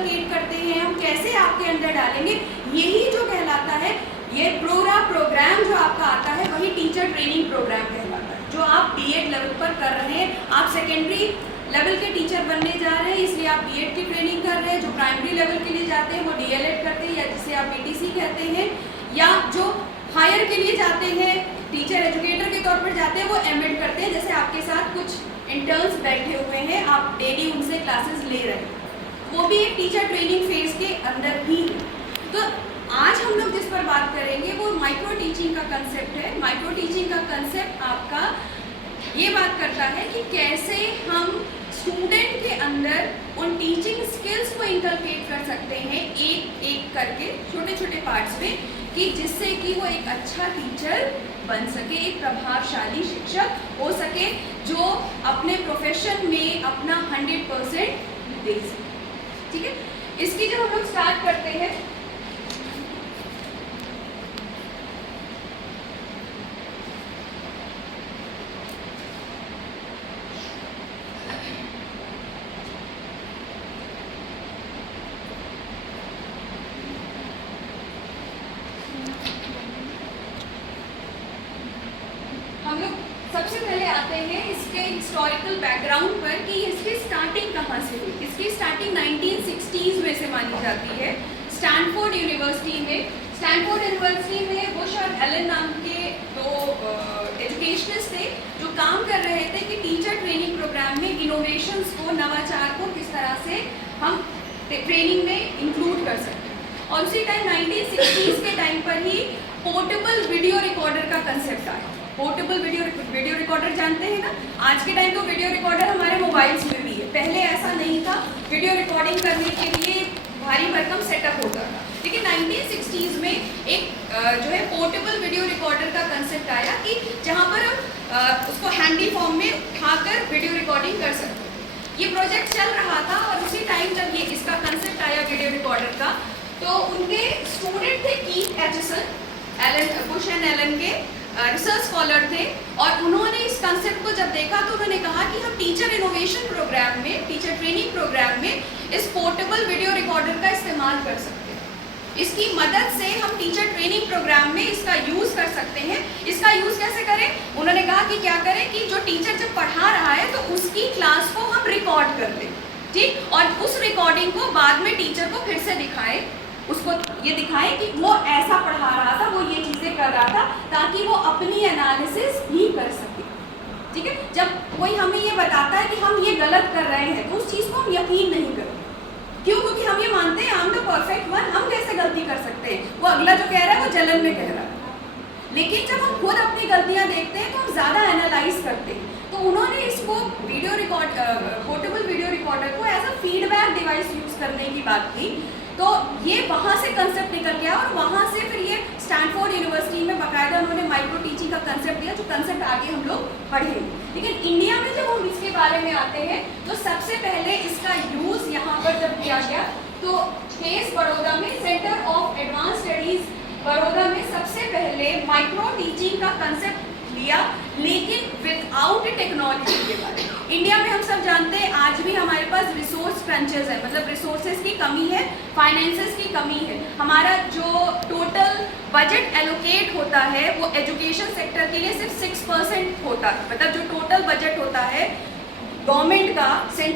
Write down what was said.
Inculcate करते हैं, हम कैसे आपके अंदर डालेंगे, यही जो कहलाता है, ये पूरा प्रोग्राम जो आपका आता है वही टीचर ट्रेनिंग प्रोग्राम कहलाता है, जो आप बीएड लेवल पर कर रहे हैं। आप सेकेंडरी लेवल के टीचर बनने जा रहे हैं, इसलिए आप बीएड की ट्रेनिंग कर रहे हैं। जो प्राइमरी लेवल के लिए जाते हैं वो डीएलएड करते हैं, या जिसे आप बीटीसी कहते हैं, या जो हायर के लिए जाते हैं, टीचर एजुकेटर के तौर पर जाते हैं, वो एमएड करते हैं। जैसे आपके साथ कुछ इंटर्न्स बैठे हुए हैं, आप डेली उनसे क्लासेस ले रहे हैं, वो भी एक टीचर ट्रेनिंग फेज के अंदर ही है। तो आज हम लोग जिस पर बात करेंगे वो माइक्रो टीचिंग का कंसेप्ट है। माइक्रो टीचिंग का कंसेप्ट आपका ये बात करता है कि कैसे हम स्टूडेंट के अंदर उन टीचिंग स्किल्स को इनकलकेट कर सकते हैं एक एक करके, छोटे छोटे पार्ट्स में, कि जिससे कि वो एक अच्छा टीचर बन सके, एक प्रभावशाली शिक्षक हो सके, जो अपने प्रोफेशन में अपना 100% दे सके। ठीक है, इसकी जब हम लोग स्टार्ट करते हैं, हम लोग सबसे पहले आते हैं इसके हिस्टोरिकल बैकग्राउंड पर कि इसकी स्टार्टिंग कहाँ से हुई। इसकी स्टार्टिंग 1960s में से मानी जाती है, स्टैनफोर्ड यूनिवर्सिटी में। स्टैनफोर्ड यूनिवर्सिटी में बुश और एलन नाम के दो एजुकेशनिस्ट थे जो काम कर रहे थे कि टीचर ट्रेनिंग प्रोग्राम में इनोवेशंस को, नवाचार को किस तरह से हम ट्रेनिंग में इंक्लूड कर सकते हैं। और उसी टाइम 1960s के टाइम पर ही पोर्टेबल वीडियो रिकॉर्डर का कंसेप्ट आया। पोर्टेबल वीडियो रिकॉर्डर जानते हैं ना, आज के टाइम तो वीडियो रिकॉर्डर हमारे मोबाइल्स में भी है, पहले ऐसा नहीं था। वीडियो रिकॉर्डिंग करने के लिए भारी भरकम सेटअप होता था, लेकिन 1960s में एक जो है पोर्टेबल वीडियो रिकॉर्डर का कंसेप्ट आया कि जहाँ पर हम उसको हैंडी फॉर्म में उठाकर वीडियो रिकॉर्डिंग कर सकते हैं। ये प्रोजेक्ट चल रहा था और उसी टाइम जब ये इसका कंसेप्ट आया वीडियो रिकॉर्डर का, तो उनके स्टूडेंट थे Keith Acheson, Bush and Allen के रिसर्च स्कॉलर थे, और उन्होंने इस कंसेप्ट को जब देखा तो उन्होंने कहा कि हम टीचर इनोवेशन प्रोग्राम में, टीचर ट्रेनिंग प्रोग्राम में इस पोर्टेबल वीडियो रिकॉर्डर का इस्तेमाल कर सकते हैं। इसकी मदद से हम टीचर ट्रेनिंग प्रोग्राम में इसका यूज़ कर सकते हैं। इसका यूज़ कैसे करें? उन्होंने कहा कि क्या करें कि जो टीचर जब पढ़ा रहा है तो उसकी क्लास को हम रिकॉर्ड कर लें, ठीक, और उस रिकॉर्डिंग को बाद में टीचर को फिर से दिखाएं, उसको ये दिखाएं कि वो ऐसा पढ़ा रहा था, वो ये चीज़ें कर रहा था, ताकि वो अपनी एनालिसिस भी कर सके। ठीक है, जब कोई हमें ये बताता है कि हम ये गलत कर रहे हैं तो उस चीज़ को हम यकीन नहीं करते। क्यों? क्योंकि हम ये मानते हैं I am the perfect one, हम कैसे गलती कर सकते हैं, वो अगला जो कह रहा है वो जलन में कह रहा है। लेकिन जब हम खुद अपनी गलतियाँ देखते हैं तो हम ज़्यादा एनालाइज करते हैं। तो उन्होंने इसको पोर्टेबल वीडियो रिकॉर्डर को as a feedback device use करने की बात की। तो ये वहाँ से कंसेप्ट निकल गया और वहाँ से फिर ये स्टैनफोर्ड यूनिवर्सिटी में बाकायदा उन्होंने माइक्रो टीचिंग का कंसेप्ट दिया, जो कंसेप्ट आगे हम लोग पढ़ेंगे। लेकिन इंडिया में जब हम इसके बारे में आते हैं तो सबसे पहले इसका यूज़ यहाँ पर जब किया गया तो केस बड़ौदा में, centre of advance studies Baroda में सबसे पहले माइक्रो टीचिंग का कंसेप्ट लिया, लेकिन विदाउट टेक्नोलॉजी के बारे में। इंडिया में हम सब जानते हैं आज भी हमारे पास रिसोर्स क्रंचेस है, मतलब रिसोर्सेज की कमी है, फाइनेंसेस की कमी है। हमारा जो टोटल बजट एलोकेट होता है वो एजुकेशन सेक्टर के लिए सिर्फ 6% होता है, मतलब जो टोटल बजट होता है गवर्नमेंट का, सेंट्रल